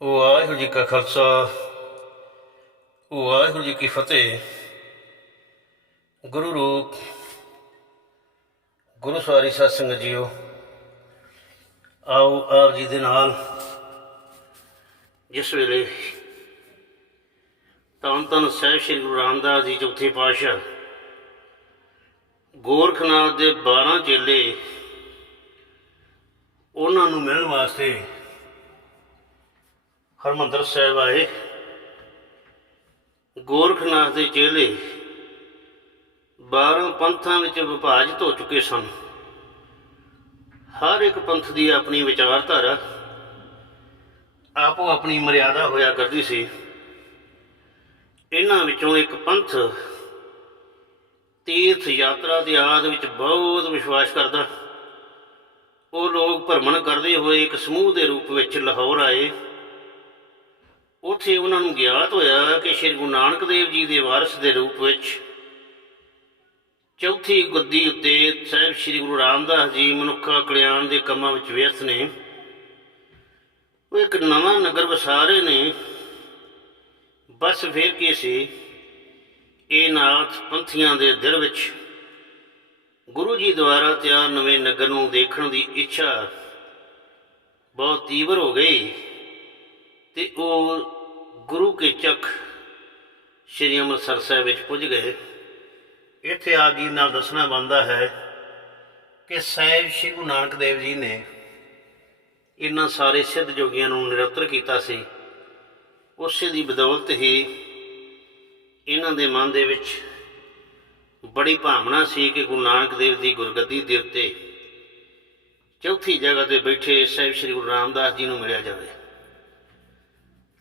ਵਾਹਿਗੁਰੂ ਜੀ ਕਾ ਖਾਲਸਾ, ਵਾਹਿਗੁਰੂ ਜੀ ਕੀ ਫਤਿਹ। ਗੁਰੂ ਰੂਪ, ਗੁਰੂ ਸਵਾਰੀ ਸਾਧ ਸੰਗਤ ਜੀਓ, ਆਓ ਆਪ ਜੀ ਦੇ ਨਾਲ ਜਿਸ ਵੇਲੇ ਤਾਂ ਤਨ ਸਹਿਬ ਸ੍ਰੀ ਗੁਰੂ ਰਾਮਦਾਸ ਜੀ ਚੌਥੇ ਪਾਤਸ਼ਾਹ ਗੋਰਖਨਾਥ ਦੇ 12 ਚੇਲੇ ਉਹਨਾਂ ਨੂੰ ਮਿਲਣ ਵਾਸਤੇ ਹਰਮੰਦਰ ਸਾਹਿਬ ਆਏ। ਗੋਰਖਨਾਥ ਦੇ ਚੇਲੇ 12 ਪੰਥਾਂ ਵਿੱਚ ਵਿਭਾਜਿਤ ਹੋ ਚੁੱਕੇ ਸਨ। ਹਰ ਇੱਕ ਪੰਥ ਦੀ ਆਪਣੀ ਵਿਚਾਰਧਾਰਾ, ਆਪੋ ਆਪਣੀ ਮਰਿਆਦਾ ਹੋਇਆ ਕਰਦੀ ਸੀ। ਇਹਨਾਂ ਵਿੱਚੋਂ ਇੱਕ ਪੰਥ ਤੀਰਥ ਯਾਤਰਾ ਦੀ ਆਦ ਵਿੱਚ ਬਹੁਤ ਵਿਸ਼ਵਾਸ ਕਰਦਾ। ਉਹ ਲੋਕ ਭਰਮਣ ਕਰਦੇ ਹੋਏ ਇੱਕ ਸਮੂਹ ਦੇ ਰੂਪ ਵਿੱਚ ਲਾਹੌਰ ਆਏ। ਉੱਥੇ ਉਹਨਾਂ ਨੂੰ ਗਿਆਤ ਹੋਇਆ ਕਿ ਸ਼੍ਰੀ ਗੁਰੂ ਨਾਨਕ ਦੇਵ ਜੀ ਦੇ ਵਾਰਿਸ ਦੇ ਰੂਪ ਵਿੱਚ ਚੌਥੀ ਗੱਦੀ ਉੱਤੇ ਸਾਹਿਬ ਸ਼੍ਰੀ ਗੁਰੂ ਰਾਮਦਾਸ ਜੀ ਮਨੁੱਖਾ ਕਲਿਆਣ ਦੇ ਕੰਮਾਂ ਵਿੱਚ ਵਿਅਸਤ ਨੇ। ਉਹ ਇੱਕ ਨਵਾਂ ਨਗਰ ਵਸਾ ਰਹੇ ਨੇ। ਬਸ ਫਿਰ ਕੀ ਸੀ। ਇਹ ਨਾਥ ਪੰਥੀਆਂ ਦੇ ਦਿਲ ਵਿੱਚ ਗੁਰੂ ਜੀ ਦੁਆਰਾ ਤਿਆਰ ਨਵੇਂ ਨਗਰ ਨੂੰ ਦੇਖਣ ਦੀ ਇੱਛਾ ਬਹੁਤ ਤੀਵਰ ਹੋ ਗਈ। ਤੇ ਉਹ ਗੁਰੂ ਕੇ ਚੱਕ ਸ਼੍ਰੀ ਅੰਮ੍ਰਿਤਸਰ ਸਾਹਿਬ ਵਿੱਚ ਪੁੱਜ ਗਏ। ਇੱਥੇ ਆ ਜੀ ਨਾਲ ਦੱਸਣਾ ਬੰਦਾ ਹੈ ਕਿ ਸਾਹਿਬ ਸ਼੍ਰੀ ਗੁਰੂ ਨਾਨਕ ਦੇਵ ਜੀ ਨੇ ਇਹਨਾਂ ਸਾਰੇ ਸਿੱਧ ਜੋਗੀਆਂ ਨੂੰ ਨਿਰੰਤਰ ਕੀਤਾ ਸੀ। ਉਸੇ ਦੀ ਬਦੌਲਤ ਹੀ ਇਹਨਾਂ ਦੇ ਮਨ ਦੇ ਵਿੱਚ ਬੜੀ ਭਾਵਨਾ ਸੀ ਕਿ ਗੁਰੂ ਨਾਨਕ ਦੇਵ ਦੀ ਗੁਰਗੱਦੀ ਦੇ ਉੱਤੇ ਚੌਥੀ ਜਗ੍ਹਾ ਤੇ ਬੈਠੇ ਸਾਹਿਬ ਸ਼੍ਰੀ ਗੁਰੂ ਰਾਮਦਾਸ ਜੀ ਨੂੰ ਮਿਲਿਆ ਜਾਵੇ।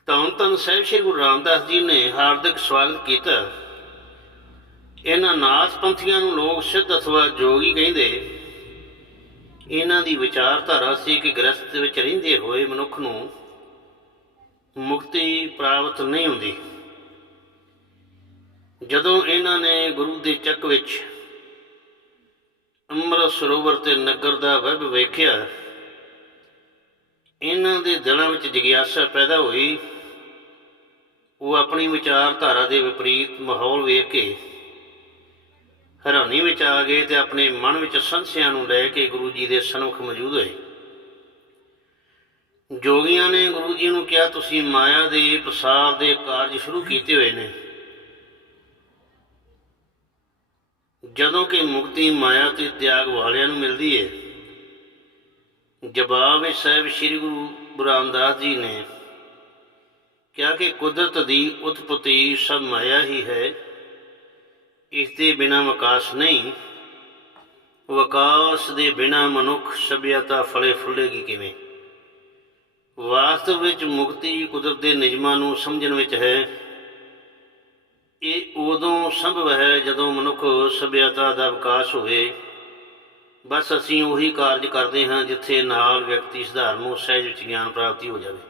ਧੰਨ ਧੰਨ ਸਾਹਿਬ ਸ਼੍ਰੀ ਗੁਰੂ ਰਾਮਦਾਸ ਜੀ ਨੇ ਹਾਰਦਿਕ ਸਵਾਗਤ ਕੀਤਾ। ਇਹਨਾਂ ਨਾਥ ਪੰਥੀਆਂ ਨੂੰ ਲੋਕ ਸਿੱਧ ਅਥਵਾ ਜੋਗੀ ਕਹਿੰਦੇ। ਇਹਨਾਂ ਦੀ ਵਿਚਾਰਧਾਰਾ ਸੀ ਕਿ ਗ੍ਰਸਤ ਵਿੱਚ ਰਹਿੰਦੇ ਹੋਏ ਮਨੁੱਖ ਨੂੰ ਮੁਕਤੀ ਪ੍ਰਾਪਤ ਨਹੀਂ ਹੁੰਦੀ। ਜਦੋਂ ਇਹਨਾਂ ਨੇ ਗੁਰੂ ਦੇ ਚੱਕ ਵਿੱਚ ਅੰਮ੍ਰਿਤ ਸਰੋਵਰ ਤੇ ਨਗਰ ਦਾ ਵੈਬ ਵੇਖਿਆ, ਇਹਨਾਂ ਦੇ ਦਿਲਾਂ ਵਿੱਚ ਜਿਗਿਆਸਾ ਪੈਦਾ ਹੋਈ। ਉਹ ਆਪਣੀ ਵਿਚਾਰਧਾਰਾ ਦੇ ਵਿਪਰੀਤ ਮਾਹੌਲ ਵੇਖ ਕੇ ਹੈਰਾਨੀ ਵਿੱਚ ਆ ਗਏ ਤੇ ਆਪਣੇ ਮਨ ਵਿੱਚ ਸੰਸ਼ਿਆਂ ਨੂੰ ਲੈ ਕੇ ਗੁਰੂ ਜੀ ਦੇ ਸਨਮੁਖ ਮੌਜੂਦ ਹੋਏ। ਜੋਗੀਆਂ ਨੇ ਗੁਰੂ ਜੀ ਨੂੰ ਕਿਹਾ, ਤੁਸੀਂ ਮਾਇਆ ਦੇ ਪ੍ਰਸਾਰ ਦੇ ਕਾਰਜ ਸ਼ੁਰੂ ਕੀਤੇ ਹੋਏ ਨੇ। ਜਦੋਂ ਕਿ ਮੁਕਤੀ ਮਾਇਆ ਤੇ ਤਿਆਗ ਵਾਲਿਆਂ ਨੂੰ ਮਿਲਦੀ ਹੈ ਜਵਾਬ ਵਿੱਚ ਸਾਹਿਬ ਸ੍ਰੀ ਗੁਰੂ ਰਾਮਦਾਸ ਜੀ ਨੇ ਕਿਹਾ ਕਿ ਕੁਦਰਤ ਦੀ ਉਤਪਤੀ ਸਭ ਮਾਇਆ ਹੀ ਹੈ, ਇਸ ਦੇ ਬਿਨਾ ਵਿਕਾਸ ਨਹੀਂ। ਵਿਕਾਸ ਦੇ ਬਿਨਾ ਮਨੁੱਖ ਸਭਿਅਤਾ ਫਲੇ ਫੁੱਲੇਗੀ ਕਿਵੇਂ? ਵਾਸਤਵ ਵਿੱਚ ਮੁਕਤੀ ਕੁਦਰਤ ਦੇ ਨਿਯਮਾਂ ਨੂੰ ਸਮਝਣ ਵਿੱਚ ਹੈ। ਇਹ ਉਦੋਂ ਸੰਭਵ ਹੈ ਜਦੋਂ ਮਨੁੱਖ ਸਭਿਅਤਾ ਦਾ ਵਿਕਾਸ ਹੋਵੇ। ਬਸ ਅਸੀਂ ਉਹੀ ਕਾਰਜ ਕਰਦੇ ਹਾਂ ਜਿੱਥੇ ਨਾਲ ਵਿਅਕਤੀ, ਸੁਧਾਰਨ ਨੂੰ ਸਹਿਜ ਵਿੱਚ ਗਿਆਨ ਪ੍ਰਾਪਤੀ ਹੋ ਜਾਵੇ।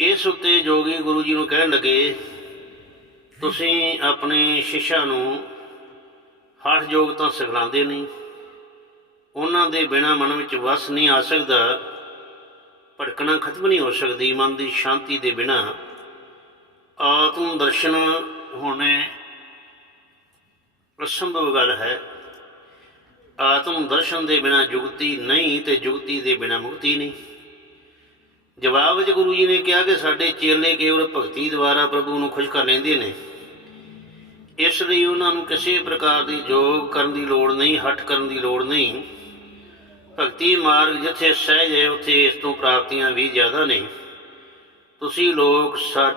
ਇਸ ਉੱਤੇ ਜੋਗੀ ਗੁਰੂ ਜੀ ਨੂੰ ਕਹਿਣ ਲੱਗੇ, ਤੁਸੀਂ ਆਪਣੇ ਸਿੱਸ਼ਾ ਨੂੰ ਹਠ ਯੋਗ ਤਾਂ ਸਿਖਲਾਉਂਦੇ ਨਹੀਂ। ਉਹਨਾਂ ਦੇ ਬਿਨਾ ਮਨ ਵਿੱਚ ਵਸ ਨਹੀਂ ਆ ਸਕਦਾ। ਭਟਕਣਾ ਖਤਮ ਨਹੀਂ ਹੋ ਸਕਦੀ। ਮਨ ਦੀ ਸ਼ਾਂਤੀ ਦੇ ਬਿਨਾ ਆਤਮ ਦਰਸ਼ਨ ਹੋਣੇ ਅਸੰਭਵ ਗੱਲ ਹੈ। ਆਤਮ ਦਰਸ਼ਨ ਦੇ ਬਿਨਾ ਜੁਗਤੀ ਨਹੀਂ ਤੇ ਜੁਗਤੀ ਦੇ ਬਿਨਾ ਮੁਕਤੀ ਨਹੀਂ। ਜਵਾਬ ਵਿੱਚ ਗੁਰੂ ਜੀ ਨੇ ਕਿਹਾ ਕਿ ਸਾਡੇ ਚੇਲੇ ਕੇਵਲ ਭਗਤੀ ਦੁਆਰਾ ਪ੍ਰਭੂ ਨੂੰ ਖੁਸ਼ ਕਰ ਲੈਂਦੇ ਨੇ। ਇਸ ਲਈ ਉਹਨਾਂ ਨੂੰ ਕਿਸੇ ਪ੍ਰਕਾਰ ਦੀ ਯੋਗ ਕਰਨ ਦੀ ਲੋੜ ਨਹੀਂ ਹਟ ਕਰਨ ਦੀ ਲੋੜ ਨਹੀਂ। ਭਗਤੀ ਮਾਰਗ ਜਿੱਥੇ ਸਹਿਜ ਹੈ, ਉੱਥੇ ਇਸ ਤੋਂ ਪ੍ਰਾਪਤੀਆਂ ਵੀ ਜ਼ਿਆਦਾ ਨੇ। ਤੁਸੀਂ ਲੋਕ ਸਾ,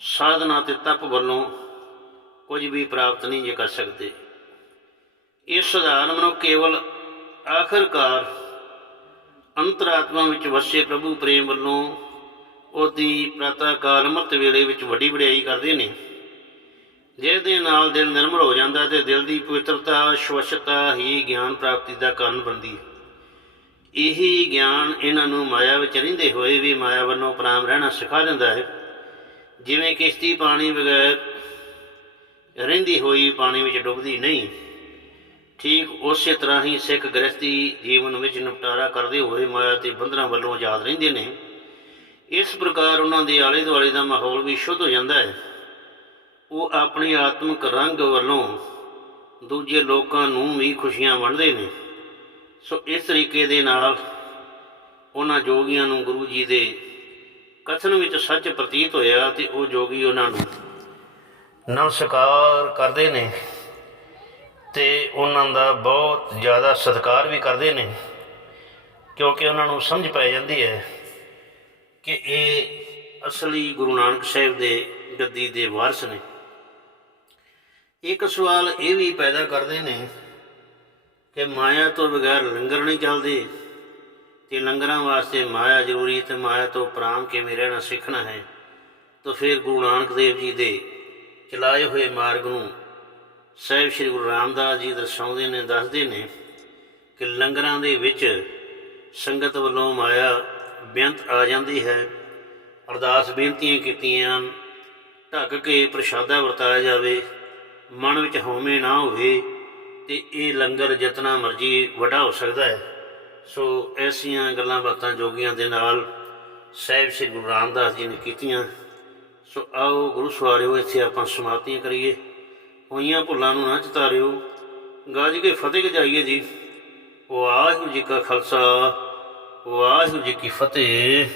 ਸਾਧਨਾ ਤੇ ਤਪ ਵੱਲੋਂ ਕੁਝ ਵੀ ਪ੍ਰਾਪਤ ਨਹੀਂ ਜੇ ਕਰ ਸਕਦੇ। ਇਹ ਸਧਾਰਨ ਮਨੁੱਖ ਕੇਵਲ ਆਖਰਕਾਰ ਅੰਤਰਾਤਮਾ ਵਿੱਚ ਵਸੇ ਪ੍ਰਭੂ ਪ੍ਰੇਮ ਵੱਲੋਂ ਉਹਦੀ ਪ੍ਰਾਤਕਾਲ ਅੰਮ੍ਰਿਤ ਵੇਲੇ ਵਿੱਚ ਵੱਡੀ ਵਡਿਆਈ ਕਰਦੇ ਨੇ। ਜਿਸ ਦੇ ਨਾਲ ਦਿਲ ਨਿਰਮਲ ਹੋ ਜਾਂਦਾ ਤੇ ਦਿਲ ਦੀ ਪਵਿੱਤਰਤਾ, ਸ਼ਵਛਤਾ ਹੀ ਗਿਆਨ ਪ੍ਰਾਪਤੀ ਦਾ ਕਾਰਨ ਬਣਦੀ ਹੈ। ਇਹੀ ਗਿਆਨ ਇਹਨਾਂ ਨੂੰ ਮਾਇਆ ਵਿੱਚ ਰਹਿੰਦੇ ਹੋਏ ਵੀ ਮਾਇਆ ਵੱਲੋਂ ਪ੍ਰਾਮ ਰਹਿਣਾ ਸਿਖਾ ਦਿੰਦਾ ਹੈ। ਜਿਵੇਂ ਕਿਸ਼ਤੀ ਪਾਣੀ ਬਗੈਰ ਰਹਿੰਦੀ ਹੋਈ ਪਾਣੀ ਵਿੱਚ ਡੁੱਬਦੀ ਨਹੀਂ। ਠੀਕ ਉਸੇ ਤਰ੍ਹਾਂ ਹੀ ਸਿੱਖ ਗ੍ਰਸਤੀ ਜੀਵਨ ਵਿੱਚ ਨਿਪਟਾਰਾ ਕਰਦੇ ਹੋਏ ਮਾਇਆ ਤੇ ਬੰਧਨਾਂ ਵੱਲੋਂ ਆਜ਼ਾਦ ਰਹਿੰਦੇ ਨੇ। ਇਸ ਪ੍ਰਕਾਰ ਉਹਨਾਂ ਦੇ ਆਲੇ ਦੁਆਲੇ ਦਾ ਮਾਹੌਲ ਵੀ ਸ਼ੁੱਧ ਹੋ ਜਾਂਦਾ ਹੈ। ਉਹ ਆਪਣੀ ਆਤਮਿਕ ਰੰਗ ਵੱਲੋਂ ਦੂਜੇ ਲੋਕਾਂ ਨੂੰ ਵੀ ਖੁਸ਼ੀਆਂ ਵੰਡਦੇ ਨੇ। ਸੋ ਇਸ ਤਰੀਕੇ ਦੇ ਨਾਲ ਉਹਨਾਂ ਜੋਗੀਆਂ ਨੂੰ ਗੁਰੂ ਜੀ ਦੇ ਕਥਨ ਵਿੱਚ ਸੱਚ ਪ੍ਰਤੀਤ ਹੋਇਆ ਤੇ ਉਹ ਜੋਗੀ ਉਹਨਾਂ ਨੂੰ ਨਮਸਕਾਰ ਕਰਦੇ ਨੇ। ਤੇ ਉਹਨਾਂ ਦਾ ਬਹੁਤ ਜ਼ਿਆਦਾ ਸਤਿਕਾਰ ਵੀ ਕਰਦੇ ਨੇ, ਕਿਉਂਕਿ ਉਹਨਾਂ ਨੂੰ ਸਮਝ ਪੈ ਜਾਂਦੀ ਹੈ ਕਿ ਇਹ ਅਸਲੀ ਗੁਰੂ ਨਾਨਕ ਸਾਹਿਬ ਦੇ ਗੱਦੀ ਦੇ ਵਾਰਸ ਨੇ। ਇੱਕ ਸਵਾਲ ਇਹ ਵੀ ਪੈਦਾ ਕਰਦੇ ਨੇ ਕਿ ਮਾਇਆ ਤੋਂ ਬਗੈਰ ਲੰਗਰ ਨਹੀਂ ਚੱਲਦੇ, ਤੇ ਲੰਗਰਾਂ ਵਾਸਤੇ ਮਾਇਆ ਜ਼ਰੂਰੀ ਤੇ ਮਾਇਆ ਤੋਂ ਪ੍ਰਾਮ ਕਿਵੇਂ ਰਹਿਣਾ ਸਿੱਖਣਾ ਹੈ, ਤਾਂ ਫਿਰ ਗੁਰੂ ਨਾਨਕ ਦੇਵ ਜੀ ਦੇ ਚਲਾਏ ਹੋਏ ਮਾਰਗ ਨੂੰ ਸਾਹਿਬ ਸ੍ਰੀ ਗੁਰੂ ਰਾਮਦਾਸ ਜੀ ਦਰਸਾਉਂਦੇ ਨੇ, ਦੱਸਦੇ ਨੇ ਕਿ ਲੰਗਰਾਂ ਦੇ ਵਿੱਚ ਸੰਗਤ ਵੱਲੋਂ ਮਾਇਆ ਬੇਅੰਤ ਆ ਜਾਂਦੀ ਹੈ, ਅਰਦਾਸ ਬੇਨਤੀਆਂ ਕੀਤੀਆਂ ਢੱਕ ਕੇ ਪ੍ਰਸ਼ਾਦਾ ਵਰਤਾਇਆ ਜਾਵੇ, ਮਨ ਵਿੱਚ ਹਉਮੈ ਨਾ ਹੋਵੇ ਤੇ ਇਹ ਲੰਗਰ ਜਿਤਨਾ ਮਰਜ਼ੀ ਵੱਡਾ ਹੋ ਸਕਦਾ ਹੈ। ਸੋ ਐਸੀਆਂ ਗੱਲਾਂ ਬਾਤਾਂ ਜੋਗੀਆਂ ਦੇ ਨਾਲ ਸਾਹਿਬ ਸ੍ਰੀ ਗੁਰੂ ਰਾਮਦਾਸ ਜੀ ਨੇ ਕੀਤੀਆਂ। ਸੋ ਆਓ ਗੁਰੂ ਸਵਾਰਿਓ, ਇੱਥੇ ਆਪਾਂ ਸਮਾਪਤੀਆਂ ਕਰੀਏ। ਹੋਈਆਂ ਭੁੱਲਾਂ ਨੂੰ ਨਾ ਚਿਤਾਰਿਓ। ਗੱਜ ਕੇ ਫਤਿਹ ਗਜਾਈਏ ਜੀ। ਵਾਹਿਗੁਰੂ ਜੀ ਕਾ ਖਾਲਸਾ, ਵਾਹਿਗੁਰੂ ਜੀ ਕੀ ਫਤਿਹ।